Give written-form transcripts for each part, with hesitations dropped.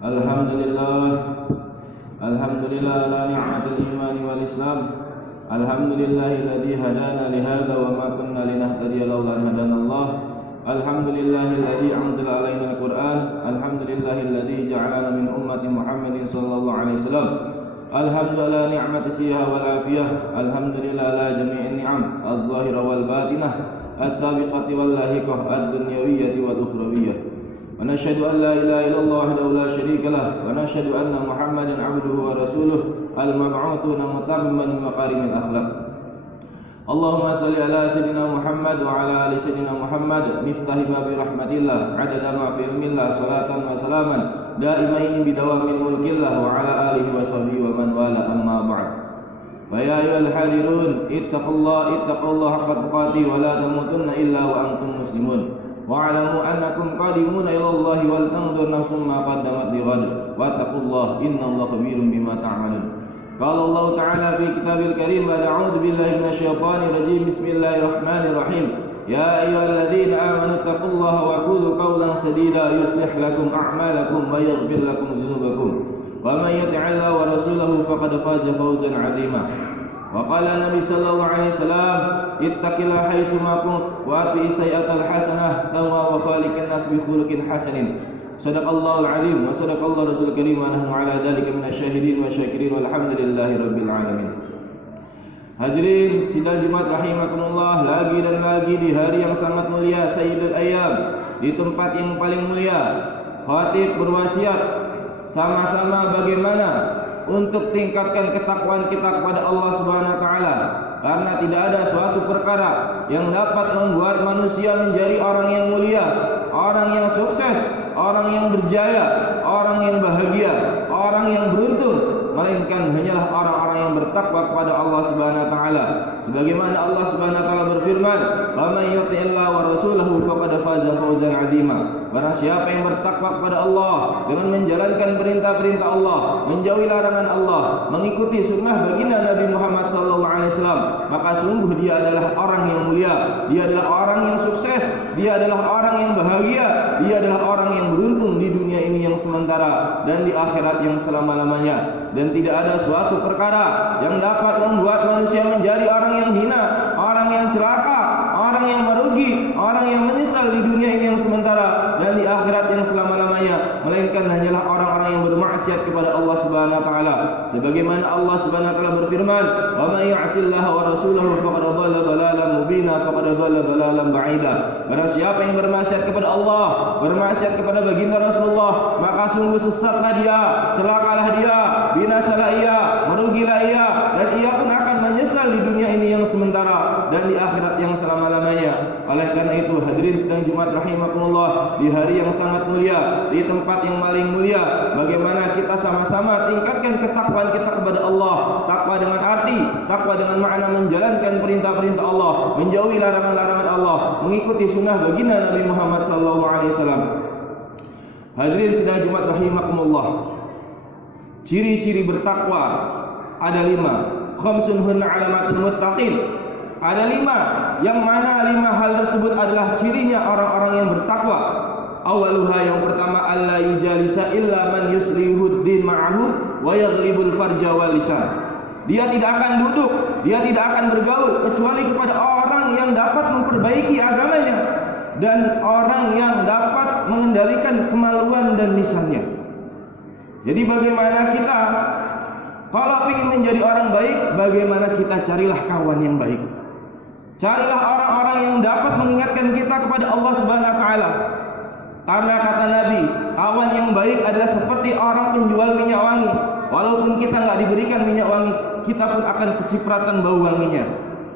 Alhamdulillah, Alhamdulillah ala ni'matil iman wal Islam. Alhamdulillahilladzi hadana li hadza wa ma kunna linahtadiya laula an hadanallah. Alhamdulillahilladzi anzala alaina al-Qur'an. Alhamdulillahilladzi ja'alana min ummati Muhammadin sallallahu alaihi wasallam. Alhamdulillah ni'mati siha wal afiyah. Alhamdulillah ala jami'in ni'am az-zahirah wal batinah, as-sabiqati wal lahiqah, ad-dunyawiyyah wal ukhrawiyyah. ونشهد أن لا إله إلا الله وحده لا شريك له ونشهد أن محمدا عبده ورسوله المبعوث متمما بمكارم الأخلاق. اللهم صل على سيدنا محمد وعلى آل سيدنا محمد مفتاح باب رحمة الله عدد ما في علم الله صلاة وسلاما دائمين بدوام ملك الله وعلى آله وصحبه ومن والاه أما بعد. فيا أيها الحاضرون اتقوا الله حق تقاته ولا تموتن إلا وأنتم مسلمون. wa'lamu annakum qadimun ila Allah wal tanzur nafsum ma qaddamat lighad wattaqullah innallaha khabirum bima ta'malun. Qala Allah ta'ala fi kitabil karim wa a'udzu billahi minasyaitonir rajim. Bismillahirrahmanirrahim. Ya ayyuhalladzina amanu taqullaha wa qulu qawlan sadida yuslih lakum a'malakum wa yaghfir lakum dhunubakum wa may yuti'illaha wa rasulahu faqad faza fawzan 'azima. Wa qala Nabi sallallahu alaihi wasallam ittaqillaha haitsu ma kunt wa ati sayyi'atal hasanah wa khaliqin nas bi khuluqin hasanin. Sadaqallahul azim wa sadaqallahu rasul karim wa nahnu ala dzalika minasyahidin wa syakirin walhamdulillahi rabbil alamin. Hadirin sidang Jumat rahimakumullah, lagi dan lagi di hari yang sangat mulia Sayyidul Ayyam, di tempat yang paling mulia, khatib berwasiat sama-sama bagaimana untuk tingkatkan ketakwaan kita kepada Allah Subhanahu wa taala, karena tidak ada suatu perkara yang dapat membuat manusia menjadi orang yang mulia, orang yang sukses, orang yang berjaya, orang yang bahagia, orang yang beruntung, melainkan hanyalah orang-orang yang bertakwa kepada Allah Subhanahu wa taala. Sebagaimana Allah Subhanahu wa taala berfirman, "Wa may yuti'illah wa rasulahu faqad faza fawzan 'azima." Barang siapa yang bertakwa kepada Allah dengan menjalankan perintah-perintah Allah, menjauhi larangan Allah, mengikuti sunnah baginda Nabi Muhammad SAW, maka sungguh dia adalah orang yang mulia, dia adalah orang yang sukses, dia adalah orang yang bahagia, dia adalah orang yang beruntung di dunia ini yang sementara dan di akhirat yang selama-lamanya. Dan tidak ada suatu perkara yang dapat membuat manusia menjadi orang yang hina, orang yang celaka, orang yang merugi, orang yang menyesal di dunia ini yang sementara dan di akhirat yang selama-lamanya, melainkan hanyalah orang-orang yang bermaksiat kepada Allah Subhanahu wa taala. Sebagaimana Allah Subhanahu wa taala berfirman, "Wa may ya'sillaha wa rasulahu faqad dhalla dhalalan mubina, faqad dhalla dhalalan ba'ida." Barang siapa yang bermaksiat kepada Allah, bermaksiat kepada baginda Rasulullah, maka sungguh sesatlah dia, celakalah dia, binasalah ia, merugilah ia, dan ia pun akan menyesal di dunia ini yang sementara dan di akhirat yang selama-lamanya. Oleh karena itu, hadirin sidang Jumat rahimakumullah, di hari yang sangat mulia, di tempat yang paling mulia, bagaimana kita sama-sama tingkatkan ketakwaan kita kepada Allah. Takwa dengan arti, takwa dengan makna menjalankan perintah-perintah Allah, menjauhi larangan-larangan Allah, mengikuti sunnah baginda Nabi Muhammad SAW. Hadirin sidang Jumat rahimakumullah, ciri-ciri bertakwa ada 5. Khamsun hunna alamatul muttaqin. Ada 5, yang mana 5 hal tersebut adalah cirinya orang-orang yang bertakwa. Awaluha, yang pertama, alla yujalisa illa man yuslihud din ma'ahu wa yaghlibul farja wal lisan. Dia tidak akan duduk, dia tidak akan bergaul kecuali kepada orang yang dapat memperbaiki agamanya dan orang yang dapat mengendalikan kemaluan dan lisannya. Jadi bagaimana kita kalau ingin menjadi orang baik, bagaimana kita carilah kawan yang baik. Carilah orang-orang yang dapat mengingatkan kita kepada Allah Subhanahu wa taala. Karena kata Nabi, kawan yang baik adalah seperti orang penjual minyak wangi. Walaupun kita nggak diberikan minyak wangi, kita pun akan kecipratan bau wanginya.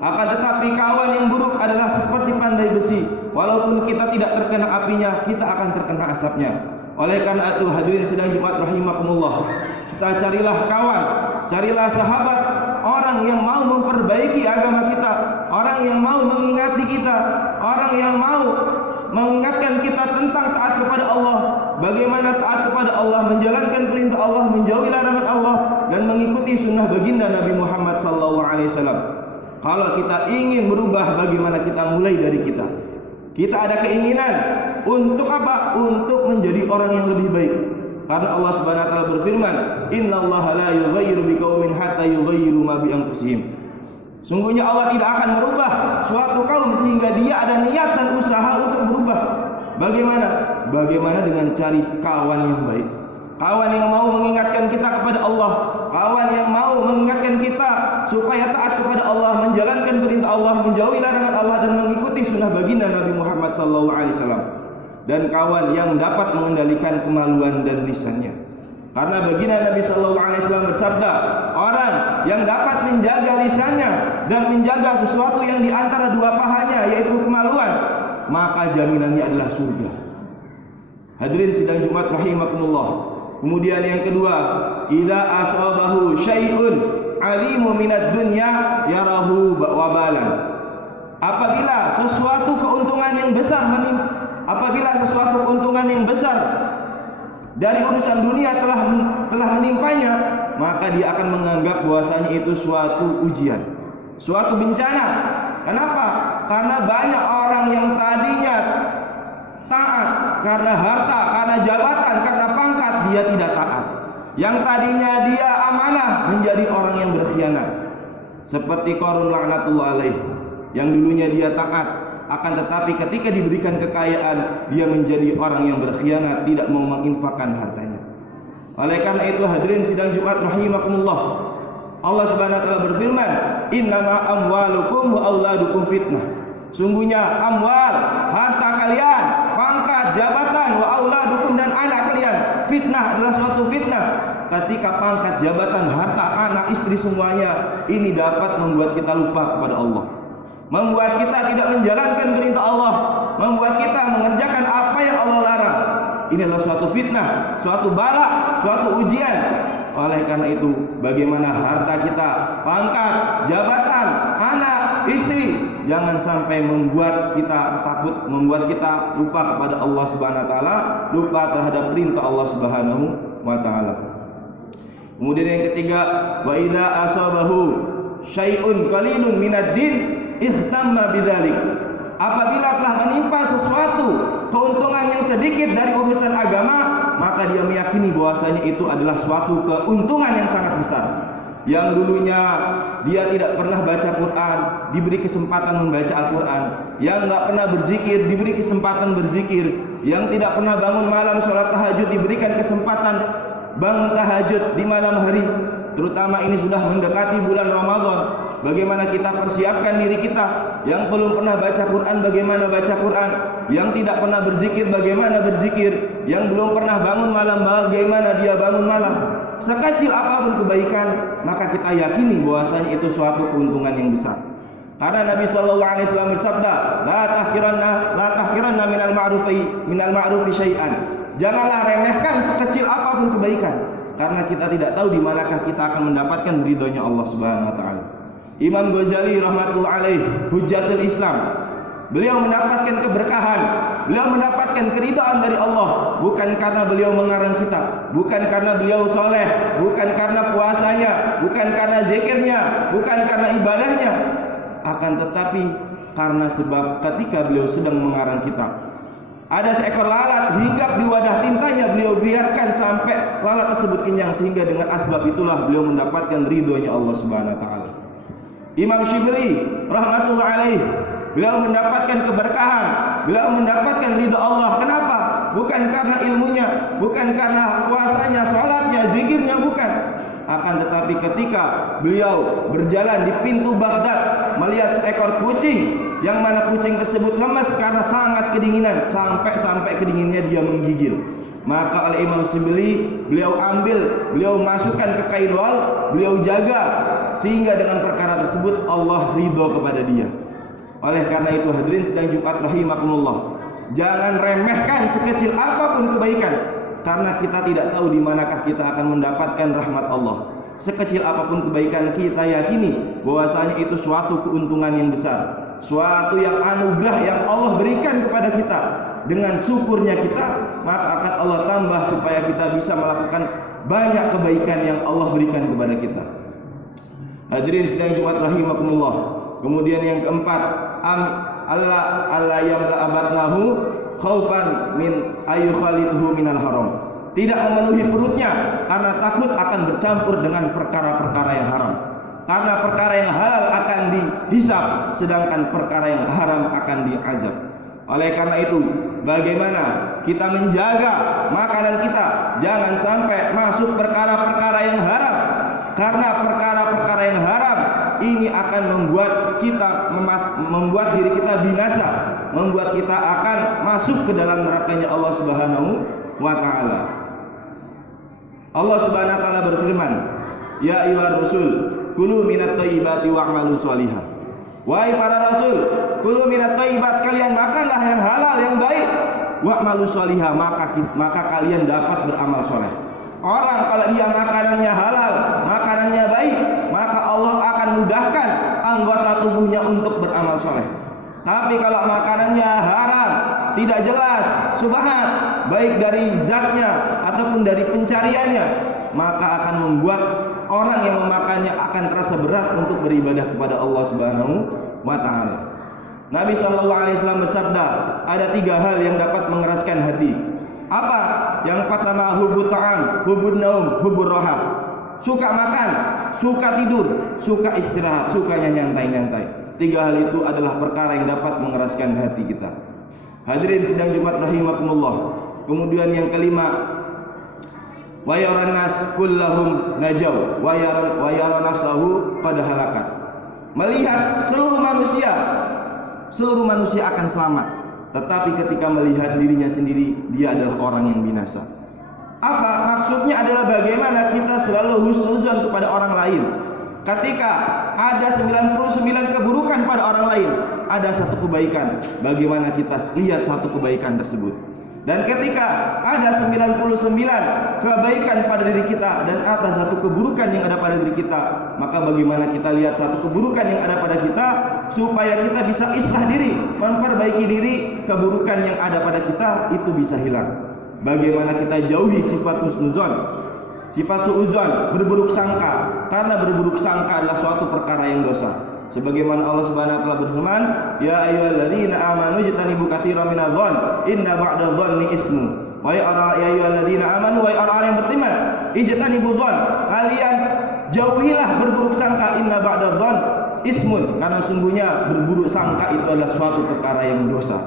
Akan tetapi kawan yang buruk adalah seperti pandai besi. Walaupun kita tidak terkena apinya, kita akan terkena asapnya. Oleh karena itu, hadirin sidang Jumat rahimakumullah, kita carilah kawan, carilah sahabat, orang yang mau memperbaiki agama kita, orang yang mau mengingati kita, orang yang mau mengingatkan kita tentang taat kepada Allah, bagaimana taat kepada Allah, menjalankan perintah Allah, menjauhi larangan Allah, dan mengikuti sunnah baginda Nabi Muhammad SAW. Kalau kita ingin merubah, bagaimana kita mulai dari kita? Kita ada keinginan untuk apa? Untuk menjadi orang yang lebih baik. Karena Allah Subhanahu wa taala berfirman, "Innallaha la yughayyiru biqaumin hatta yughayyiru ma bi anfusihim." Sungguhnya Allah tidak akan merubah suatu kaum sehingga dia ada niat dan usaha untuk berubah. Bagaimana? Bagaimana dengan cari kawan yang baik. Kawan yang mau mengingatkan kita kepada Allah, kawan yang mau mengingatkan kita supaya taat kepada Allah, menjalankan perintah Allah, menjauhi larangan Allah dan mengikuti sunnah baginda Nabi Muhammad SAW. Dan kawan yang dapat mengendalikan kemaluan dan lisannya. Karena baginda Nabi SAW bersabda, orang yang dapat menjaga lisannya dan menjaga sesuatu yang di antara dua pahanya, yaitu kemaluan, maka jaminannya adalah surga. Hadirin sidang Jumat rahimakumullah. Kemudian yang kedua, idza asabahu syai'un alimu minad dunya yarahu wabalan. Apabila sesuatu keuntungan yang besar dari urusan dunia telah menimpanya, maka dia akan menganggap bahwasanya itu suatu ujian, suatu bencana. Kenapa? Karena banyak orang yang tadinya taat karena harta, karena jabatan, karena pangkat, dia tidak taat. Yang tadinya dia amanah menjadi orang yang berkhianat. Seperti Qarun laknatullah alaih, yang dulunya dia taat, akan tetapi ketika diberikan kekayaan, dia menjadi orang yang berkhianat, tidak mau menginfakkan hartanya. Oleh karena itu hadirin sidang Jumat rahimakumullah, Allah Subhanahu wa taala berfirman, "Innama amwalukum wa auladukum fitnah." Sungguhnya amwal, harta kalian, pangkat, jabatan, wa auladukum dan anak kalian, fitnah adalah suatu fitnah. Ketika pangkat, jabatan, harta, anak, istri semuanya ini dapat membuat kita lupa kepada Allah, membuat kita tidak menjalankan perintah Allah, membuat kita mengerjakan apa yang Allah larang. Ini adalah suatu fitnah, suatu bala, suatu ujian. Oleh karena itu, bagaimana harta kita, pangkat, jabatan, anak, istri, jangan sampai membuat kita takut, membuat kita lupa kepada Allah Subhanahu wa taala, lupa terhadap perintah Allah Subhanahu wa taala. Kemudian yang ketiga, wa idza asabahu syai'un qalilun minad din ihtamma bidzalik. Apabila telah menimpa sesuatu keuntungan yang sedikit dari urusan agama, maka dia meyakini bahwasanya itu adalah suatu keuntungan yang sangat besar. Yang dulunya dia tidak pernah baca Quran, diberi kesempatan membaca Al-Quran. Yang nggak pernah berzikir, diberi kesempatan berzikir. Yang tidak pernah bangun malam sholat tahajud, diberikan kesempatan bangun tahajud di malam hari. Terutama ini sudah mendekati bulan Ramadan, bagaimana kita persiapkan diri kita. Yang belum pernah baca Quran, bagaimana baca Quran. Yang tidak pernah berzikir, bagaimana berzikir. Yang belum pernah bangun malam, bagaimana dia bangun malam. Sekecil apapun kebaikan, maka kita yakini bahwasanya itu suatu keuntungan yang besar. Karena Nabi sallallahu alaihi wasallam bersabda, la tahqiranna minal ma'rufi syai'an. Janganlah remehkan sekecil apapun kebaikan, karena kita tidak tahu di manakah kita akan mendapatkan ridhonya Allah Subhanahu wa taala. Imam Ghazali rahmatullah alaih, Hujjatul Islam, beliau mendapatkan keberkahan, beliau mendapatkan keridhaan dari Allah bukan karena beliau mengarang kitab, bukan karena beliau soleh, bukan karena puasanya, bukan karena zikirnya, bukan karena ibadahnya, akan tetapi karena sebab ketika beliau sedang mengarang kitab, ada seekor lalat hinggap di wadah tintanya, beliau biarkan sampai lalat tersebut kenyang, sehingga dengan asbab itulah beliau mendapatkan ridhonya Allah Subhanahu wa taala. Imam Syibli rahmatullah alaih, beliau mendapatkan keberkahan, beliau mendapatkan ridha Allah. Kenapa? Bukan karena ilmunya, bukan karena puasanya, sholatnya, zikirnya, bukan. Akan tetapi ketika beliau berjalan di pintu Baghdad, melihat seekor kucing, yang mana kucing tersebut lemas karena sangat kedinginan, sampai kedinginannya dia menggigil. Maka oleh Imam Syibli, beliau ambil, beliau masukkan ke kain wal, beliau jaga, sehingga dengan perkara tersebut Allah ridho kepada dia. Oleh karena itu hadirin sedang Jumat rahimakumullah, jangan remehkan sekecil apapun kebaikan, karena kita tidak tahu di manakah kita akan mendapatkan rahmat Allah. Sekecil apapun kebaikan, kita yakini bahwasanya itu suatu keuntungan yang besar, suatu yang anugerah yang Allah berikan kepada kita. Dengan syukurnya kita, maka akan Allah tambah supaya kita bisa melakukan banyak kebaikan yang Allah berikan kepada kita. Hadirin sedang Jumat rahimakumullah. Kemudian yang keempat, Allah yamla abatnahu khaufan min ayu khalidhu minal haram. tidak memenuhi perutnya karena takut akan bercampur dengan perkara-perkara yang haram. Karena perkara yang halal akan dihisab, sedangkan perkara yang haram akan diazab. Oleh karena itu, bagaimana kita menjaga makanan kita jangan sampai masuk perkara-perkara yang haram. Karena perkara-perkara yang haram ini akan membuat diri kita binasa, membuat kita akan masuk ke dalam nerakanya Allah Subhanahu wa taala. Allah Subhanahu wa taala berfirman, "Ya ayyuhar rasul, kulu minat thayyibati wa'malu shalihan." Wahai para rasul, kulu minat thayyibat, kalian makanlah yang halal, yang baik. Wa'malu shalihan, maka kalian dapat beramal soleh. Orang kalau dia makanannya halal, makanannya baik, maka Allah akan mudahkan anggota tubuhnya untuk beramal soleh. Tapi kalau makanannya haram, tidak jelas, subhat, baik dari zatnya ataupun dari pencariannya, maka akan membuat orang yang memakannya akan terasa berat untuk beribadah kepada Allah Subhanahu wa taala. Nabi sallallahu alaihi wasallam bersabda, ada 3 hal yang dapat mengeraskan hati. Apa? Yang pertama, hubut ta'am, hubut naum, hubur roha. Suka makan, suka tidur, suka istirahat, sukanya nyantai-nyantai. 3 hal itu adalah perkara yang dapat mengeraskan hati kita. Hadirin sidang Jumat rahimakumullah. Kemudian yang kelima, wa yaran nas kullahum najaw wa yara nafsahu qad halakat. Melihat seluruh manusia akan selamat, tetapi ketika melihat dirinya sendiri, dia adalah orang yang binasa. Apa maksudnya? Adalah bagaimana kita selalu husnuzon kepada orang lain. Ketika ada 99 keburukan pada orang lain, ada satu kebaikan, bagaimana kita lihat satu kebaikan tersebut. Dan ketika ada 99 kebaikan pada diri kita dan ada satu keburukan yang ada pada diri kita, maka bagaimana kita lihat satu keburukan yang ada pada kita supaya kita bisa islah diri, memperbaiki diri, keburukan yang ada pada kita itu bisa hilang. Bagaimana kita jauhi sifat husnuzon, sifat suudzon, berburuk sangka, karena berburuk sangka adalah suatu perkara yang dosa. Sebagaimana Allah Subhanahu wa taala berfirman, "Ya ayyuhalladzina amanu ijtanibu katsiran minadh-dhonn, inna ba'dadh-dhonni ismu." Wahai ayyuhalladzina amanu, wahai orang-orang yang beriman, ijtanibu dhonn, kalian jauhilah berburuk sangka, inna ba'dadh-dhonn ismun, karena sungguhnya berburuk sangka itu adalah suatu perkara yang dosa.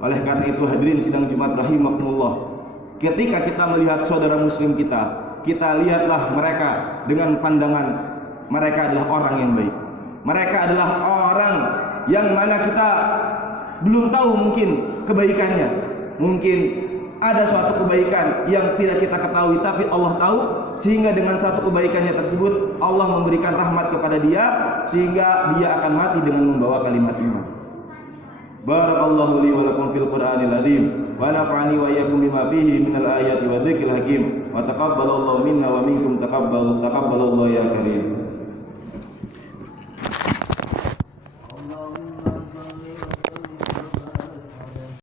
Oleh karena itu hadirin sidang Jumat rahimakumullah, ketika kita melihat saudara muslim kita lihatlah mereka dengan pandangan mereka adalah orang yang baik. Mereka adalah orang yang mana kita belum tahu mungkin kebaikannya. Mungkin ada suatu kebaikan yang tidak kita ketahui, tapi Allah tahu, sehingga dengan satu kebaikannya tersebut Allah memberikan rahmat kepada dia, sehingga dia akan mati dengan membawa kalimat iman. Barakallahu li wa lakum fil Qur'anil azim wa nafa'ani wa iyyakum bima fihi minal ayati wa dzikril hakim wa taqabbalallahu minna wa minkum taqabbalallahu ya karim. Allahumma